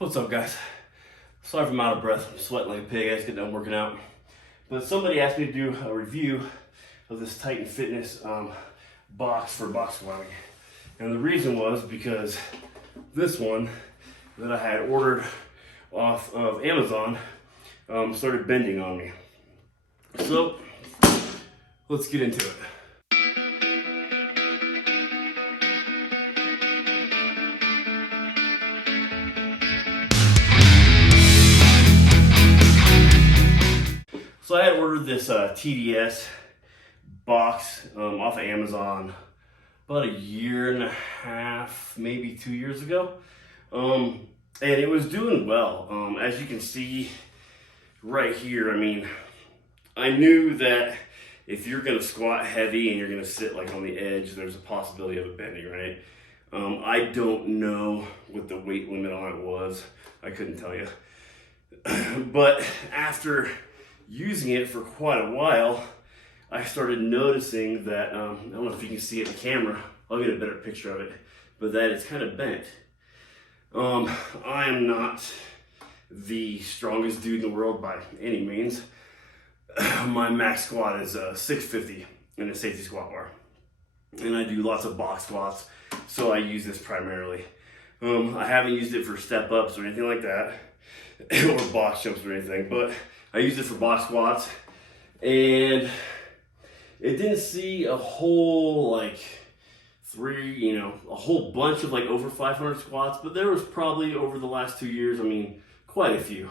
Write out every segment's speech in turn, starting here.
What's up, guys? Sorry if I'm out of breath. I'm sweating like a pig. I just get done working out. But somebody asked me to do a review of this Titan Fitness box for box squatting. And the reason was because this one that I had ordered off of Amazon started bending on me. So let's get into it. So I had ordered this TDS box off of Amazon about a year and a half, maybe 2 years ago. And it was doing well. As you can see right here, I mean, I knew that if you're gonna squat heavy and you're gonna sit like on the edge, there's a possibility of it bending, right? I don't know what the weight limit on it was. I couldn't tell you. But after using it for quite a while, I started noticing that, I don't know if you can see it in the camera, I'll get a better picture of it, but that it's kind of bent. I am not the strongest dude in the world by any means. My max squat is 650 in a safety squat bar. And I do lots of box squats, so I use this primarily. I haven't used it for step ups or anything like that, or box jumps or anything, but I used it for box squats, and it didn't see a whole a whole bunch of like over 500 squats, but there was probably over the last 2 years, I mean, quite a few.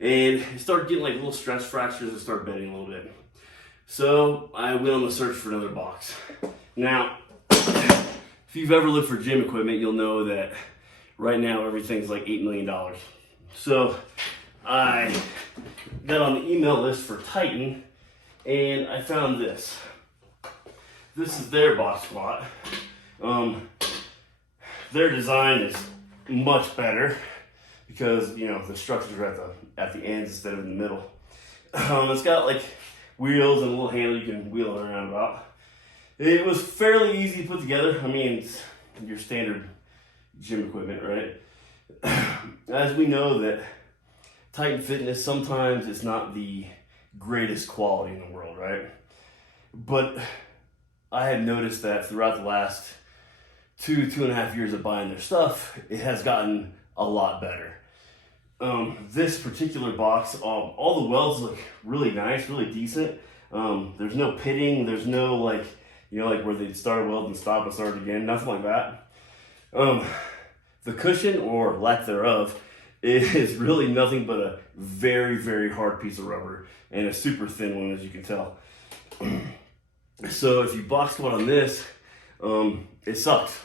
And it started getting like little stress fractures and started bending a little bit. So I went on the search for another box. Now, if you've ever looked for gym equipment, you'll know that right now everything's like $8 million. So I got on the email list for Titan, and I found this. This is their box squat. Their design is much better because, you know, the structures are at the ends instead of in the middle. It's got like wheels and a little handle you can wheel it around about. It was fairly easy to put together. I mean, it's your standard gym equipment, right? As we know that Titan Fitness, sometimes it's not the greatest quality in the world, right? But I have noticed that throughout the last 2.5 years of buying their stuff, it has gotten a lot better. This particular box, all the welds look really nice, really decent. There's no pitting, there's no like where they'd start a weld and stop and start again, nothing like that. The cushion, or lack thereof, is really nothing but a very, very hard piece of rubber, and a super thin one, as you can tell. So if you box squat on this, it sucks,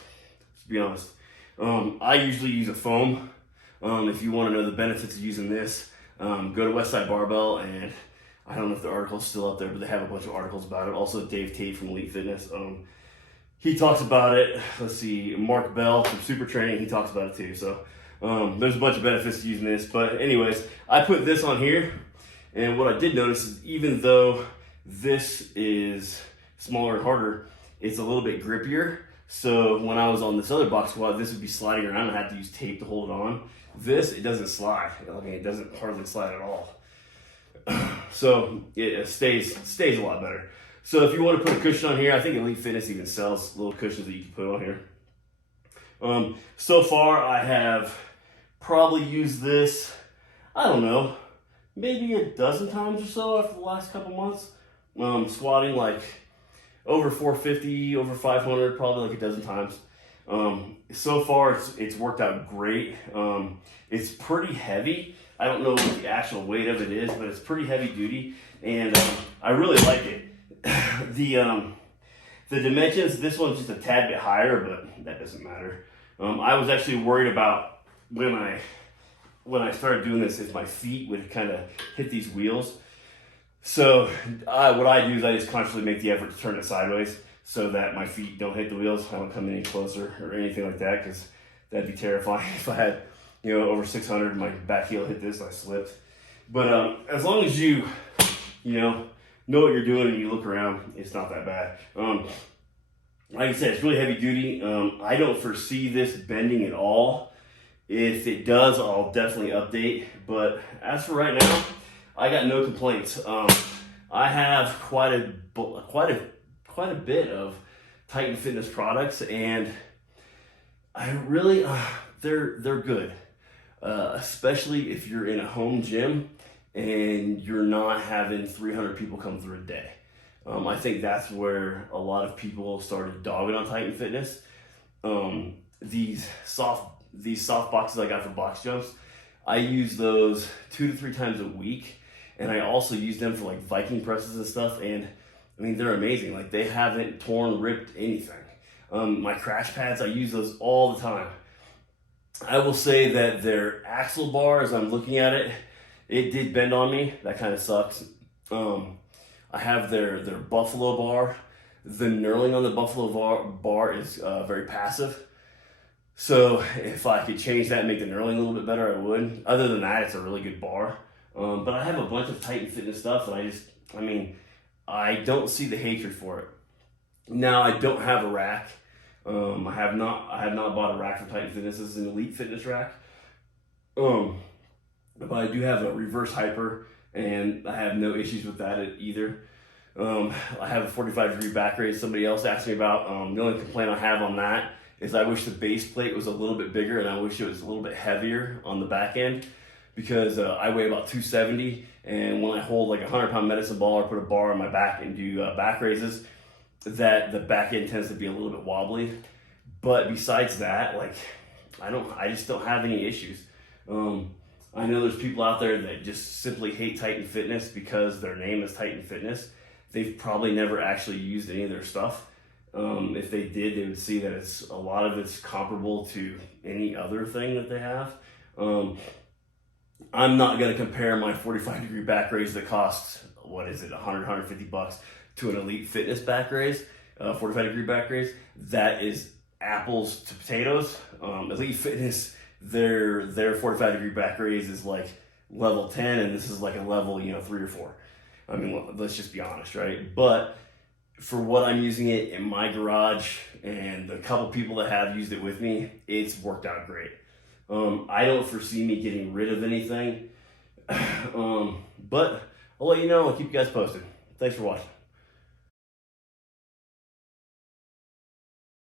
to be honest. I usually use a foam. If you want to know the benefits of using this, go to Westside Barbell, and I don't know if the article's still up there, but they have a bunch of articles about it. Also, Dave Tate from Elite Fitness, he talks about it. Let's see, Mark Bell from Super Training, he talks about it too. So there's a bunch of benefits to using this. But anyways, I put this on here, and what I did notice is even though this is smaller and harder, it's a little bit grippier. So when I was on this other box squat, this would be sliding around. I had to use tape to hold it on. This, it doesn't slide. I mean, it doesn't hardly slide at all. So it stays a lot better. So if you want to put a cushion on here, I think Elite Fitness even sells little cushions that you can put on here. So far I have probably used this, I don't know, maybe a dozen times or so after the last couple months. Squatting like over 450, over 500, probably like a dozen times. So far it's worked out great. It's pretty heavy. I don't know what the actual weight of it is, but it's pretty heavy duty, and I really like it. The dimensions, this one's just a tad bit higher, but that doesn't matter. I was actually worried about when I started doing this, if my feet would kind of hit these wheels. So what I do is I just consciously make the effort to turn it sideways so that my feet don't hit the wheels. I don't come any closer or anything like that, because that'd be terrifying if I had, over 600, my back heel hit this and I slipped. But as long as you know what you're doing and you look around, it's not that bad. Like I said, it's really heavy duty. I don't foresee this bending at all. If it does, I'll definitely update. But as for right now, I got no complaints. I have quite a bit of Titan Fitness products, and I really they're good, especially if you're in a home gym and you're not having 300 people come through a day. I think that's where a lot of people started dogging on Titan Fitness. These soft boxes I got for box jumps, I use those 2 to 3 times a week, and I also use them for like Viking presses and stuff. And I mean, they're amazing. Like, they haven't torn, ripped, anything. My crash pads, I use those all the time. I will say that their axle bar, as I'm looking at it, it did bend on me. That kind of sucks. I have their Buffalo bar. The knurling on the Buffalo bar is very passive. So if I could change that and make the knurling a little bit better, I would. Other than that, it's a really good bar. But I have a bunch of Titan Fitness stuff, and I don't see the hatred for it. Now, I don't have a rack. I have not bought a rack for Titan Fitness. This is an Elite Fitness rack. But I do have a reverse hyper, and I have no issues with that either. I have a 45-degree back raise. Somebody else asked me about. The only complaint I have on that is I wish the base plate was a little bit bigger, and I wish it was a little bit heavier on the back end, because I weigh about 270, and when I hold like a 100-pound medicine ball or put a bar on my back and do back raises, that the back end tends to be a little bit wobbly. But besides that, like, I just don't have any issues. I know there's people out there that just simply hate Titan Fitness because their name is Titan Fitness. They've probably never actually used any of their stuff. If they did, they would see that a lot of it's comparable to any other thing that they have. I'm not going to compare my 45-degree back raise that costs, $150 to an Elite Fitness back raise, 45-degree back raise. That is apples to potatoes. Elite Fitness, their 45-degree back raise is like level 10, and this is like a level 3 or 4. I mean, let's just be honest, right? But for what I'm using it in my garage and the couple people that have used it with me, it's worked out great. I don't foresee me getting rid of anything, but I'll let you know. I'll keep you guys posted. Thanks for watching.